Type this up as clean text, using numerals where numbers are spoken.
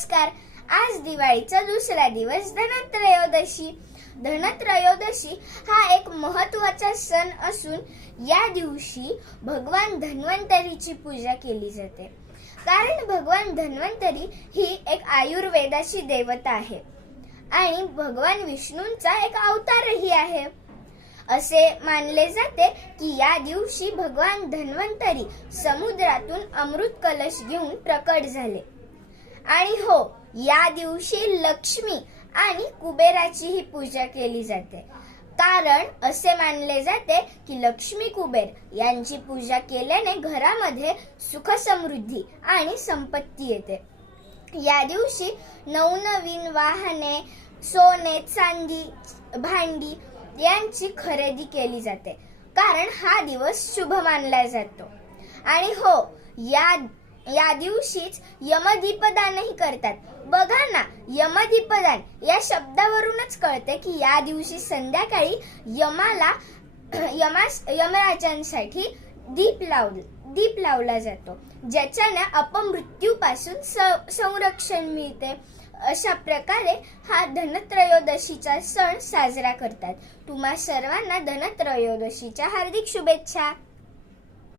नमस्कार. आज दिवाळीचा दुसरा दिवस धनत्रयोदशी. धनत्रयोदशी हा एक महत्त्वाचा सण असून या दिवशी भगवान धन्वंतरीची पूजा केली जाते. कारण भगवान धन्वंतरी ही एक आयुर्वेदाची देवता आहे आणि भगवान विष्णूंचा एक अवतारही आहे. असे मानले जाते की या दिवशी भगवान धन्वंतरी समुद्रातून अमृत कलश घेऊन प्रकट झाले. आणि हो, या दिवशी लक्ष्मी आणि कुबेराचीही पूजा केली जाते. कारण असे मानले जाते की लक्ष्मी कुबेर यांची पूजा केल्याने घरामध्ये सुख समृद्धी आणि संपत्ती येते. या दिवशी नवनवीन वाहने, सोने, चांदी, भांडी यांची खरेदी केली जाते. कारण हा दिवस शुभ मानला जातो. आणि हो, या दिवशीच यमदीपदानही करतात. बघा ना, यमदीपदान या शब्दावरूनच कळते की या दिवशी संध्याकाळी यमराजांसाठी दीप लावला जातो, ज्याच्याने अपमृत्यूपासून संरक्षण मिळते. अशा प्रकारे हा धनत्रयोदशीचा सण साजरा करतात. तुम्हा सर्वांना धनत्रयोदशीच्या हार्दिक शुभेच्छा.